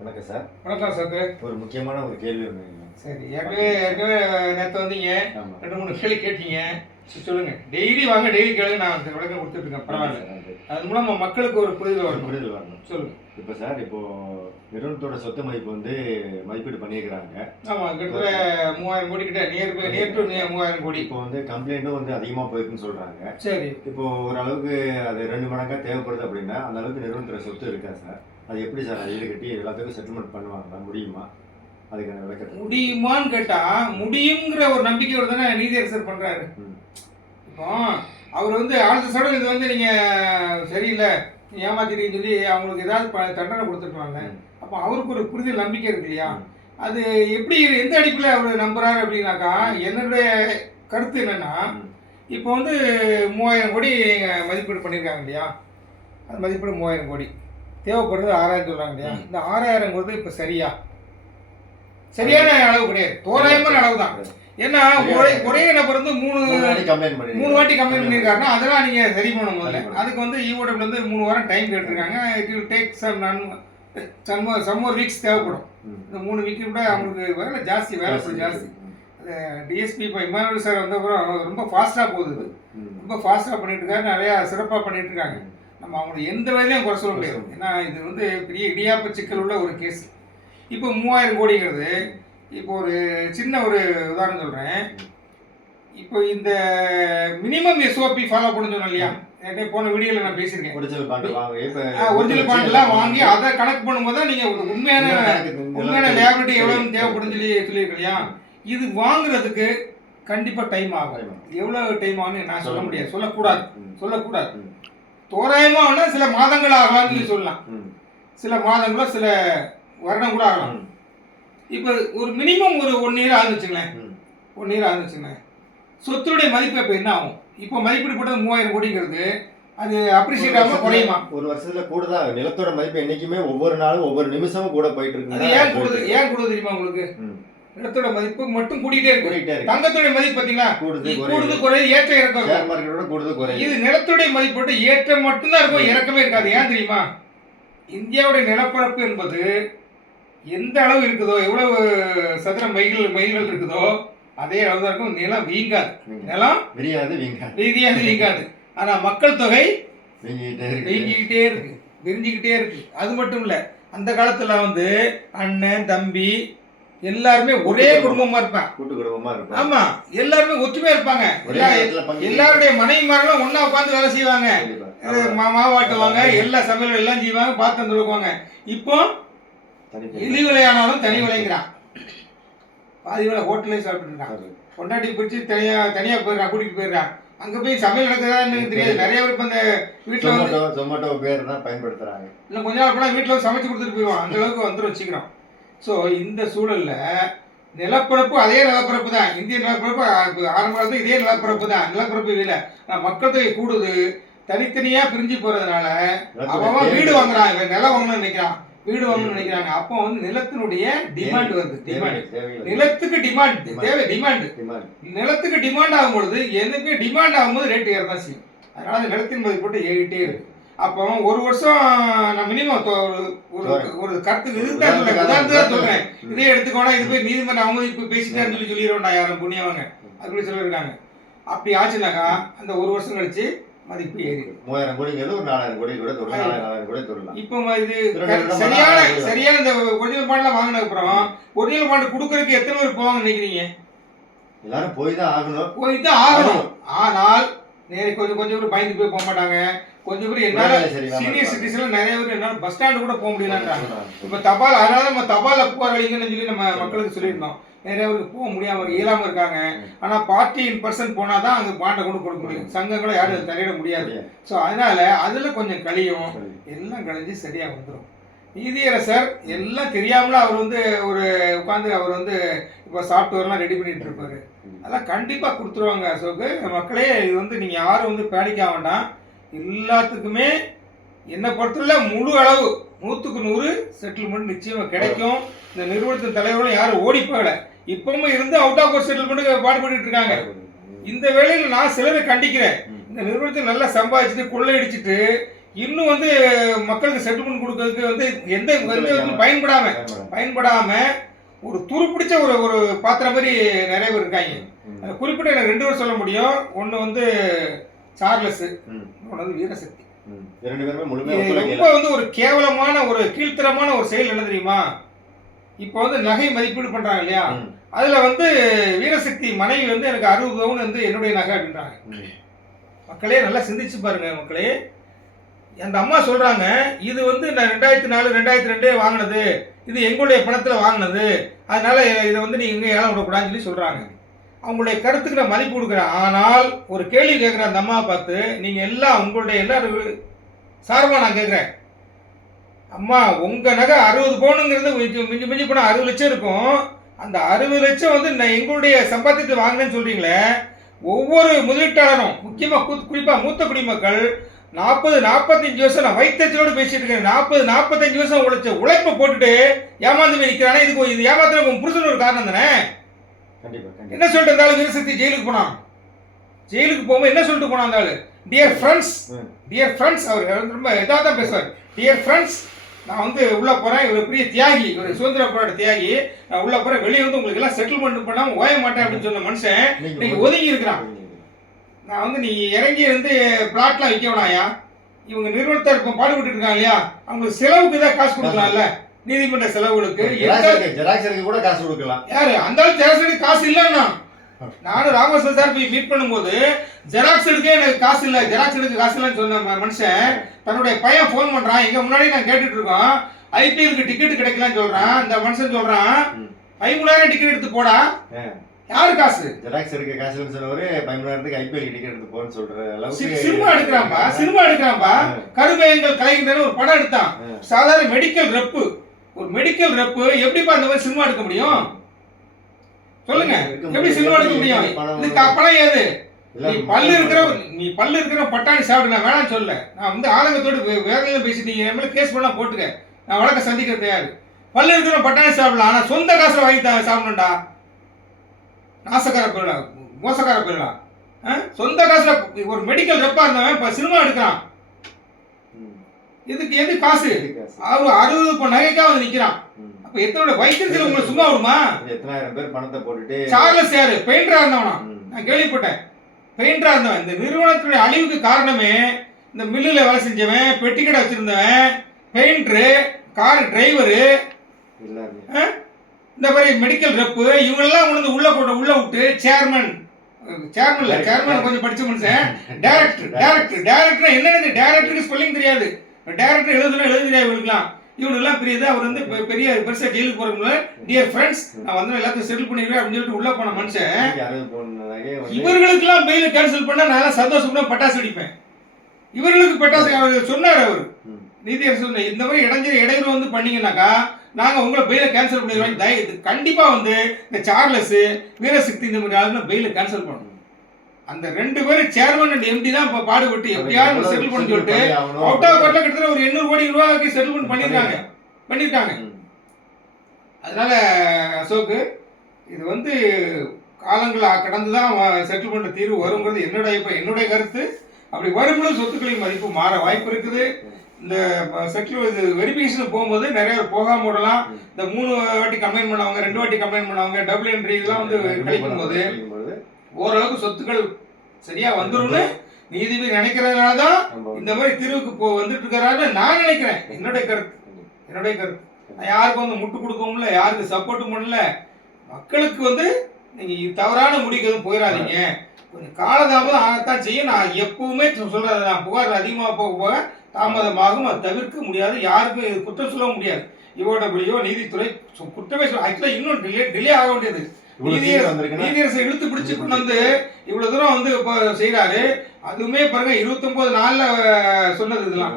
வணக்கம் சார். வணக்கம் சத்து ஒரு முக்கியமான ஒரு கேள்வி ஒன்று சரி ஏற்கனவே ஏற்கனவே நேற்று வந்தீங்க. ரெண்டு மூணு கேள்வி கேட்டீங்க. சரி, சொல்லுங்க. டெய்லி வாங்க டெய்லி கேளுங்க. நான் விளக்கம் கொடுத்துட்டு இருக்கேன். பரவாயில்ல. அது மூலமா மக்களுக்கு ஒரு புரிதல் ஒரு வரணும். புரிதல் வரணும். சொல்லுங்க. இப்போ சார் இப்போ நிறுவனத்தோட சொத்து மதிப்பு வந்து மதிப்பீடு பண்ணியிருக்கிறாங்க. ஆமா கிட்டத்தட்ட மூவாயிரம் கோடி கிட்ட நியர் நியர் டு மூவாயிரம் கோடி. இப்போ வந்து கம்ப்ளைண்ட்டும் வந்து அதிகமாக போயிருக்குன்னு சொல்கிறாங்க சரி. இப்போ ஓரளவுக்கு அது ரெண்டு மடங்காக தேவைப்படுது அப்படின்னா அந்த அளவுக்கு நிறுவனத்தோட சொத்து இருக்கா சார்? அது எப்படி சார் அது ஈடுகட்டி எல்லாத்துக்கும் செட்டில்மெண்ட் பண்ணுவாங்களா? முடியுமா? அதுக்கான விளக்கத்தை? முடியுமான்னு கேட்டா முடியுங்கிற ஒரு நம்பிக்கையோட தானே நீதியரசர் பண்றாரு. ம். இப்போ அவர் வந்து ஆழ்ந்த சடம் இது வந்து நீங்க சரியில்லை நீ ஏமாத்திட்டீங்கன்னு சொல்லி அவங்களுக்கு ஏதாவது ப- தண்டனை கொடுத்துருக்கலாம்ல. அப்போ அவருக்கு ஒரு புரிதல் நம்பிக்கை இருக்கு இல்லையா. அது எப்படி எந்த அடிப்பில் அவர் நம்புறாரு அப்படின்னாக்கா என்னுடைய கருத்து என்னன்னா. இப்போ வந்து மூவாயிரம் கோடி மதிப்பீடு பண்ணியிருக்காங்க இல்லையா? அந்த மதிப்பீடு மூவாயிரம் கோடி. தேவைப்படுறது ஆறாயிரம் சொல்றாங்க இல்லையா. இந்த ஆறாயிரங்கிறது இப்போ சரியா? சரியான அளவு கிடையாது. தோராயமான அளவு தான் ஏன்னா ஒரே ஒரே நபர் வந்து மூணு மூணு வாட்டி கம்ப்ளைண்ட் பண்ணி மூணு வாட்டி கம்ப்ளைண்ட் பண்ணியிருக்காருன்னா அதெல்லாம் நீங்க சரி பண்ணணும் முதல்ல. அதுக்கு வந்து ஈவோடப்ல இருந்து மூணு வாரம் டைம் கேட்டிருக்காங்க it will take some none some some ஒரு வீக்ஸ் தேவைப்படும். இந்த மூணு வீக்கு கூட அவங்களுக்கு வேலை ஜாஸ்தி வேலை ஜாஸ்தி டிஎஸ்பி இப்போ இமானுவல் சார் வந்த அப்புறம் ரொம்ப ஃபாஸ்ட்டாக போகுது. ரொம்ப ஃபாஸ்ட்டாக பண்ணிட்டு இருக்காரு. நிறையா சிறப்பாக பண்ணிட்டு இருக்காங்க. நம்ம அவங்களை எந்த வகையிலையும் குறை சொல்ல முடியாது. ஏன்னா இது வந்து பெரிய இடியாப்ப சிக்கல் உள்ள ஒரு கேஸ் இப்போ மூவாயிரம் கோடிங்கிறது இப்போ ஒரு சின்ன ஒரு உதாரணம் சொல்கிறேன் இப்போ இந்த மினிமம் எஸ்ஓபி ஃபாலோ பண்ண சொன்னோம் இல்லையா? போன வீடியோவில் நான் பேசியிருக்கேன். ஒரிஜினல் பாண்டு வாங்க. இப்போ ஒரிஜினல் பாண்ட்லாம் வாங்கி அதை கணக்கு பண்ணும்போது தான் நீங்கள் உண்மையான உண்மையான லேபிலிட்டி எவ்வளவு தேவைப்படுன்னு சொல்லி சொல்லியிருக்கேன் இல்லையா? இது வாங்குறதுக்கு கண்டிப்பா டைம் ஆகும். எவ்வளவு டைம் ஆகும்னு நான் சொல்ல முடியாது. சொல்லக்கூடாது. சொல்லக்கூடாது. தோராயமா சில மாதங்கள் ஆகலாம்னு சொல்லி சொல்லலாம். சில மாதங்களோ சில வருடம் கூட ஆகலாம். இப்போ ஒரு மினிமம் ஒரு ஒன் இயர் ஆகுது வச்சுங்களேன். ஒன் இயர் ஆகுது வச்சுங்களேன் சொத்துடைய மதிப்பு இப்போ என்ன ஆகும்? இப்போ மதிப்பீடு போட்டது மூவாயிரம் கோடிங்கிறது அது அப்ரிஷியேட் ஆகாம குறையுமா? ஒரு வருஷத்துல கூடுதா நிலத்தோட மதிப்பு என்னைக்குமே ஒவ்வொரு நாளும் ஒவ்வொரு நிமிஷமும் கூட போயிட்டு இருக்கு ஏன் கூடுது? ஏன் கூடுது தெரியுமா உங்களுக்கு? ம். இடத்தோட மதிப்பு மட்டும் கூடிட்டே இருக்கு. தங்கத்துடைய மதிப்பு பாத்தீங்களா? கூடுது கூடுது குறையுது ஏற்ற இறக்கம். கூடுது குறையுது. இது நிலத்துடைய மதிப்போட்டு ஏற்றம் மட்டும்தான் இருக்கும் இறக்கமே இருக்காது. ஏன் தெரியுமா? இந்தியாவுடைய நிலப்பரப்பு என்பது எந்த அளவு இருக்குதோ எவ்வளவு சதுர மைல்கள் மைல்கள் இருக்குதோ அதே அளவு தான் இருக்கும். நிலம் வீங்காது. நிலம் விரியாது வீங்க ரீதியாக வீங்காது. ஆனா மக்கள் தொகை வீங்கிக்கிட்டே இருக்கு. விரிஞ்சுக்கிட்டே இருக்கு. அது மட்டும் இல்ல அந்த காலத்துல வந்து அண்ணன் தம்பி எல்லாருமே ஒரே குடும்பமா இருப்பாங்க. கூட்டு குடும்பமா இருக்கும் ஆமா. எல்லாருமே ஒற்றுமையா இருப்பாங்க. எல்லாருடைய மனைவிமார்களும் ஒண்ணா உட்காந்து வேலை செய்வாங்க. மாவாட்டுவாங்க. எல்லா சமையல். எல்லாம் செய்வாங்க. பார்த்து வந்துருவாங்க இப்போ. இழி விலையானாலும் தனி விலைங்கிறான் பாதி வேலை ஹோட்டலே சாப்பிட்டு இருக்கான். அது. பொண்டாட்டி பிடிச்சி தனியா தனியா போயிடுறான் கூட்டிட்டு போயிடுறான். அங்க போய் சமையல் நடக்குதான்னு தெரியாது நிறைய பேர் இப்ப இந்த வீட்டுல வந்து ஜொமேட்டோ பேர் தான் பயன்படுத்துறாங்க. இன்னும் கொஞ்ச நாள் கூட வீட்டுல சமைச்சு கொடுத்துட்டு போயிடுவான். அந்த அளவுக்கு வந்துடும் சீக்கிரம் ஸோ இந்த சூழல்ல நிலப்பரப்பு அதே நிலப்பரப்பு தான். இந்திய நிலப்பரப்பு ஆரம்ப காலத்துல இதே நிலப்பரப்பு தான். நிலப்பரப்பு இல்லை. மக்கள் தொகை கூடுது. தனித்தனியா பிரிஞ்சு போறதுனால அவன் வீடு வாங்குறான். இவன் நிலம் வாங்கணும்னு நினைக்கிறான். வீடு வாங்கணும்னு நினைக்கிறாங்க. அப்போ வந்து நிலத்தினுடைய டிமாண்ட் வருது. டிமாண்ட். நிலத்துக்கு டிமாண்ட் தேவை டிமாண்ட். நிலத்துக்கு டிமாண்ட் ஆகும் பொழுது எனக்கு டிமாண்ட் ஆகும்போது ரேட்டு ஏற தான் செய்யும். அதனால அந்த நிலத்தின் மதிப்பு போட்டு ஏறிட்டே இருக்கு. அப்போ ஒரு வருஷம் நான் மினிமம் ஒரு ஒரு- கருத்து சொல்றேன் உதாரணத்துக்கு தான் சொல்றேன். இதே எடுத்துக்கோனா இது போய் நீதிமன்ற அவமதிப்பு பேசிட்டாருன்னு சொல்லி சொல்லிடுவோம்டா யாரும் புண்ணியவங்க. அப்படி சொல்லியிருக்காங்க. அப்படி ஆச்சுனாக்கா அந்த ஒரு வருஷம் கழிச்சு மதிப்பு ஏறி மூவாயிரம் கோடிங்கிறது ஒரு நாலாயிரம் கோடி கூட தொடரலாம் நாலாயிரம் நாலாயிரம் கோடி தொடரலாம் இப்போ இது சரியான. சரியான இந்த ஒரிஜினல் பாண்ட்லாம் வாங்கின அப்புறம் ஒரிஜினல் பாண்ட் கொடுக்கறதுக்கு எத்தனை பேர் போவாங்கன்னு நினைக்கிறீங்க? எல்லாரும் போய் தான் ஆகணும். போய் தான் ஆகணும். ஆனால் நேர கொஞ்சம் கொஞ்சம் பேர் பயந்து போய் போக மாட்டாங்க. கொஞ்சம் பேர் என்னால சீனியர். சிட்டிசன்ல நிறைய பேர் என்னால பஸ் ஸ்டாண்டு கூட போக முடியலன்றாங்க. இப்ப தபால் அதனால நம்ம தபால புகார் அளிங்கன்னு சொல்லி நம்ம மக்களுக்கு சொல்லியிருந்தோம். நிறைய பேருக்கு போக முடியாம இயலாம இருக்காங்க. ஆனா பார்ட்டி இன் பர்சன் போனாதான் அங்க பாண்டை கொண்டு கொடுக்க முடியும். சங்கங்களும் யாரும் தலையிட முடியாது? ஸோ அதனால அதுல கொஞ்சம் கழியும். எல்லாம் கழிஞ்சு சரியா வந்துடும் நீதியரசர் எல்லாம் தெரியாமல அவர் வந்து ஒரு உட்காந்து அவர் வந்து இப்போ சாஃப்ட்வேர்லாம் ரெடி பண்ணிட்டு இருப்பாரு. அதெல்லாம் கண்டிப்பா கொடுத்துருவாங்க அசோக்கு மக்களே இது வந்து நீங்க யாரும் வந்து பேனிக்க வேண்டாம். எல்லாத்துக்குமே என்னை பொறுத்தவரை முழு அளவு நூற்றுக்கு நூறு செட்டில்மெண்ட் நிச்சயமா கிடைக்கும். இந்த நிறுவனத்தின் தலைவர்களும் யாரும் ஓடி போகல. இப்பவும் இருந்து அவுட் ஆஃப் செட்டில்மெண்ட்டுக்கு பாடுபட்டு இருக்காங்க இந்த வேளையில் நான் சிலரை கண்டிக்கிறேன். இந்த நிறுவனத்தை நல்லா சம்பாதிச்சுட்டு கொள்ளையடிச்சிட்டு இன்னும் வந்து மக்களுக்கு செட்டில்மெண்ட் கொடுக்கறதுக்கு வந்து எந்த விதத்திலும் பயன்படாம. பயன்படாம ஒரு துருப்பிடிச்ச ஒரு ஒரு பாத்திரம் மாதிரி நிறைய பேர் இருக்காங்க. அது குறிப்பிட்ட எனக்கு ரெண்டு பேர் சொல்ல முடியும் ஒன்று வந்து சார்லஸ். இன்னொன்று வந்து வீரசக்தி. ரொம்ப வந்து ஒரு கேவலமான ஒரு கீழ்த்தரமான ஒரு செயல் என்ன தெரியுமா இப்போ வந்து நகை மதிப்பீடு பண்றாங்க இல்லையா. அதுல வந்து வீரசக்தி மனைவி வந்து எனக்கு அறுபது பவுன் வந்து என்னுடைய நகை அப்படின்றாங்க. மக்களே நல்லா சிந்திச்சு பாருங்க மக்களே. அந்த அம்மா சொல்றாங்க இது வந்து நான் ரெண்டாயிரத்தி நாலு ரெண்டாயிரத்தி ரெண்டே வாங்கினது. இது எங்களுடைய பணத்துல வாங்கினது. அதனால இதை வந்து நீங்க எங்க ஏலம் விடக்கூடாதுன்னு சொல்லி சொல்றாங்க. அவங்களுடைய கருத்துக்கு நான் மதிப்பு கொடுக்குறேன். ஆனால் ஒரு கேள்வி கேட்குறேன் அந்த அம்மாவை பார்த்து நீங்க எல்லாம் உங்களுடைய எல்லாரும் சார்பா நான் கேட்குறேன். அம்மா உங்க நகை அறுபது பவுனுங்கிறது மிஞ்சி மிஞ்சி போனால் அறுபது லட்சம் இருக்கும். அந்த அறுபது லட்சம் வந்து நான் எங்களுடைய சம்பாத்தியத்தை வாங்கினேன்னு சொல்றீங்களே ஒவ்வொரு முதலீட்டாளரும் முக்கியமாக குறிப்பாக மூத்த குடிமக்கள் நாற்பது நாற்பத்தஞ்சு வருஷம் நான் வைத்தச்சோடு பேசிட்டு இருக்கேன் நாற்பது நாற்பத்தஞ்சு வருஷம் உழைச்ச உழைப்பை போட்டுட்டு ஏமாந்து போய் நிற்கிறானே இதுக்கு இது ஏமாத்துற உங்க புருஷன் ஒரு காரணம் தானே? என்ன சொல்லிட்டு இருந்தாலும் வீரசக்தி ஜெயிலுக்கு போனான். ஜெயிலுக்கு போகும்போது என்ன சொல்லிட்டு போனான் ஆளு? Dear friends. டியர் ஃப்ரெண்ட்ஸ் அவர் ரொம்ப இதாக தான் பேசுவார். டியர் ஃப்ரெண்ட்ஸ் நான் வந்து உள்ள போறேன் இவர் பெரிய தியாகி ஒரு சுதந்திர போராட்ட தியாகி. நான் உள்ள போறேன் வெளியே வந்து உங்களுக்கு எல்லாம் செட்டில்மெண்ட் பண்ணாம ஓய மாட்டேன் அப்படின்னு சொன்ன மனுஷன் இன்னைக்கு ஒதுங்கி இருக்கிறான். நான் வந்து நீ இறங்கி வந்து பிளாட்லாம் விற்க வேணாயா இவங்க நிறுவனத்தார் இப்போ பாடுபட்டு இருக்காங்க இல்லையா? அவங்களுக்கு செலவுக்கு தான் காசு கொடுக்கலாம்ல? நீதிமன்ற செலவுகளுக்கு ஜெராக்ஸ் கூட காசு கொடுக்கலாம். யாரு? அந்த ஜெராக்ஸ் காசு இல்லைன்னா. நானும் ராமகிருஷ்ணன் சார் போய் மீட் பண்ணும்போது ஜெராக்ஸ் எடுக்க எனக்கு காசு இல்லை. ஜெராக்ஸ் எடுக்க காசு இல்லைன்னு சொன்ன மனுஷன் தன்னுடைய பையன் ஃபோன் பண்றான். எங்க முன்னாடி நான் கேட்டுட்டு இருக்கோம். ஐபிஎலுக்கு டிக்கெட் கிடைக்கலன்னு சொல்றான். இந்த மனுஷன் சொல்றான் ம். பதிமூணாயிரம் டிக்கெட் எடுத்து போடா. யாரு காசு? ஜெராக்ஸ் எடுக்க காசு இல்லைன்னு சொன்னவரு பதிமூணாயிரத்துக்கு ஐபிஎல் டிக்கெட் எடுத்து போன்னு சொல்ற அளவுக்கு சினிமா எடுக்கிறான்பா? சினிமா எடுக்கிறான்பா? கருமையங்கள் கலைகின்றன ஒரு படம் எடுத்தான். சாதாரண மெடிக்கல் ரெப்பு ஒரு மெடிக்கல் ரெப்பு எப்படிப்பா அந்த மாதிரி சினிமா எடுக்க முடியும்? சொல்லுங்க. எப்படி சினிமா எடுக்க முடியும்? பணம் இது க- பணம் ஏது நீ பல்லு இருக்கிற நீ பல்லு இருக்கிற பட்டாணி சாப்பிடு. நான் வேணாம்னு சொல்ல நான் வந்து ஆளுங்கத்தோடு வே- வேற எல்லாம் பேசிட்டு நீங்க என் மேல கேஸ் பண்ணா போட்டுக்க. நான் வழக்க சந்திக்க தயார். பல்லு இருக்கிற பட்டாணி சாப்பிடலாம். ஆனா சொந்த காசுல வாங்கி சாப்பிடணும்டா. நாசக்கார போயிடலாம் மோசக்கார ஆ? சொந்த காசுல ஒரு மெடிக்கல் ரெப்பா இருந்தவன் இப்ப சினிமா எடுக்கிறான். இதுக்கு எது காசு? அவரு அறுபது இப்போ நகைக்கா வந்து நிக்கிறான். எத்தனோட வைத்திருக்கிற உங்களை சும்மா விடுமா? எத்தனாயிரம் பேர் பணத்தை போட்டுட்டு சார்லஸ் யாரு? பெயிண்டரா இருந்தவனா. நான் கேள்விப்பட்டேன். பெயிண்டரா இருந்தவன். இந்த நிறுவனத்துடைய அழிவுக்கு காரணமே இந்த மில்லுல வேலை செஞ்சவன் பெட்டி கடை வச்சிருந்தவன் பெயிண்டரு கார் டிரைவரு இந்த மாதிரி மெடிக்கல் ரெப்பு இவங்கெல்லாம் கொண்டு வந்து உள்ள போட்டு உள்ள விட்டு சேர்மன் சேர்மன் இல்ல சேர்மன் கொஞ்சம் படிச்ச மனுஷன். டேரக்டர் டேரக்டர் டேரக்டர் என்னன்னு டேரக்டருக்கு ஸ்பெல்லிங் தெரியாது. டேரக்டர் எழுதுனா எழுத தெரியாது இவங்களுக்குலாம் இவனுக்குலாம் பெரியது. அவர் வந்து பெரிய பெருசா ஜெயிலுக்கு போறவங்கள டியர் ஃப்ரெண்ட்ஸ் நான் வந்து எல்லாத்தையும் செட்டில் பண்ணிடுவேன் அப்படின்னு சொல்லிட்டு உள்ள போன மனுஷன் இவர்களுக்கெல்லாம் பெயில் கேன்சல் பண்ணா நான் எல்லாம் சந்தோஷமா பட்டாசு அடிப்பேன் இவர்களுக்கு பட்டாசு அவர் சொன்னார் அவர். சொன்ன இந்த மாதிரி இடைஞ்சல் இடையூறு வந்து பண்ணீங்கன்னாக்கா நாங்க உங்களை பெயில கேன்சல் பண்ணிடுவோம் தய- இது கண்டிப்பா வந்து இந்த சார்லஸ் வீரசக்தி இந்த மாதிரி ஆளுங்க பெயில கேன்சல் பண்ணணும். அந்த ரெண்டு பேரும் சேர்மன் அண்ட் எம்டி தான் இப்ப பாடுபட்டு எப்படியாவது செட்டில் பண்ணி சொல்லிட்டு. அவுட் ஆஃப் கோர்ட்ல கிட்டத்தட்ட ஒரு எண்ணூறு கோடி ரூபாய்க்கு செட்டில்மெண்ட் பண்ணிருக்காங்க. பண்ணிருக்காங்க. ம். அதனால அசோக்கு இது வந்து காலங்கள் கடந்து தான் செட்டில்மெண்ட் தீர்வு வருங்கிறது என்னுடைய இப்ப என்னுடைய கருத்து. அப்படி வரும்போது சொத்துக்களின் மதிப்பு மாற வாய்ப்பு இருக்குது. இந்த செட்டில் இது வெரிஃபிகேஷன் போகும்போது நிறைய பேர் போகாம விடலாம். இந்த மூணு வாட்டி கம்ப்ளைண்ட் பண்ணவங்க ரெண்டு வாட்டி கம்ப்ளைண்ட் பண்ணவங்க டபுள் என்ட்ரி இதெல்லாம் வந்து கழிக்கும் போது ஓரளவுக்கு சொத்துக்கள் சரியா வந்துரும்னு நீதிபதி நினைக்கிறதுனால தான் இந்த மாதிரி தீர்வுக்கு போ வந்துட்டு இருக்கிறாரு நான் நினைக்கிறேன். என்னுடைய கருத்து. என்னுடைய கருத்து. நான் யாருக்கும் வந்து முட்டு கொடுக்கவும் இல்லை யாருக்கு சப்போர்ட்டும் பண்ணல மக்களுக்கு வந்து நீங்க இது தவறான முடிக்கு எதுவும் போயிடாதீங்க. கொஞ்சம் காலதாமதம் ஆகத்தான் செய்யும். நான் எப்பவுமே சொ- சொல்றது நான் புகார் அதிகமாக போக போக தாமதமாகும். அது தவிர்க்க முடியாது. யாருக்கும் இது குற்றம் சொல்ல முடியாது. இவோடபிள்யூ நீதித்துறை குற்றமே சொல்ல ஆக்சுவலாக இன்னும் டிலே டிலே ஆக வேண்டியது. நீதியரசர் இழுத்து பிடிச்சு கொண்டு வந்து இவ்வளவு தூரம் வந்து இப்போ செய்யறாரு அதுவுமே பாருங்க இருபத்தொன்பது நாள்ல சொன்னது இதெல்லாம்.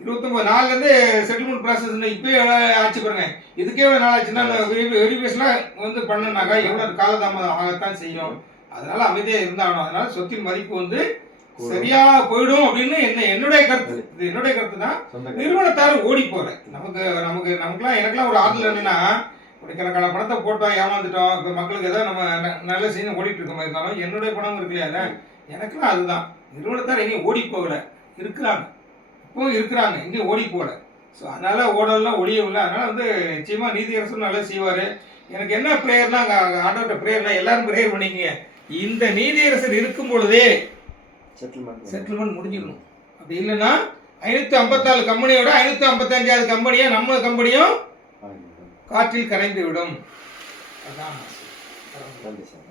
இருபத்தொன்பது நாள்ல இருந்து செட்டில்மெண்ட் ப்ராசஸ் இப்பயே ஆச்சு பாருங்க. இதுக்கே ஒரு நாள் ஆச்சுன்னா வெரிஃபிகேஷன்லாம் வந்து பண்ணனாக்கா எவ்வளவு காலதாமதம் ஆகத்தான் செய்யும். அதனால அமைதியா இருந்தாகணும். அதனால சொத்தின் மதிப்பு வந்து சரியா போயிடும் அப்படின்னு என்ன என்னுடைய கருத்து. இது என்னுடைய கருத்து தான் நிறுவனத்தார் ஓடி போற நமக்கு நமக்கு நமக்குலாம் எனக்குலாம் ஒரு ஆறுதல் என்னன்னா கோடிக்கணக்கான பணத்தை போட்டோம் ஏமாந்துட்டோம் இப்போ மக்களுக்கு ஏதோ நம்ம ந- நல்ல செய்தி ஓடிட்டு இருக்கோம் இருந்தாலும் என்னுடைய பணம் இருக்கு இல்லையா எனக்குலாம் அதுதான் நிறுவனத்தார் எங்கேயும் ஓடி போகல இருக்கிறாங்க இப்பவும் இருக்கிறாங்க இங்கே ஓடி போகல ஸோ அதனால் ஓடலாம் ஒளியும் இல்லை அதனால் வந்து நிச்சயமாக நீதியரசரும் நல்லா செய்வார் எனக்கு என்ன ப்ரேயர்னா ஆண்டவர்கிட்ட ப்ரேயர்னா எல்லாரும் ப்ரேயர் பண்ணிக்கங்க இந்த நீதியரசர் இருக்கும் பொழுதே செட்டில்மெண்ட் செட்டில்மெண்ட் முடிஞ்சிடணும் அப்படி இல்லைன்னா ஐநூற்றி ஐம்பத்தாலு கம்பெனியோட ஐநூற்றி ஐம்பத்தஞ்சாவது கம்பெனியாக நம்ம கம்பெனியும் காற்றில் கரைந்து விடும் அதான் நன்றி சார்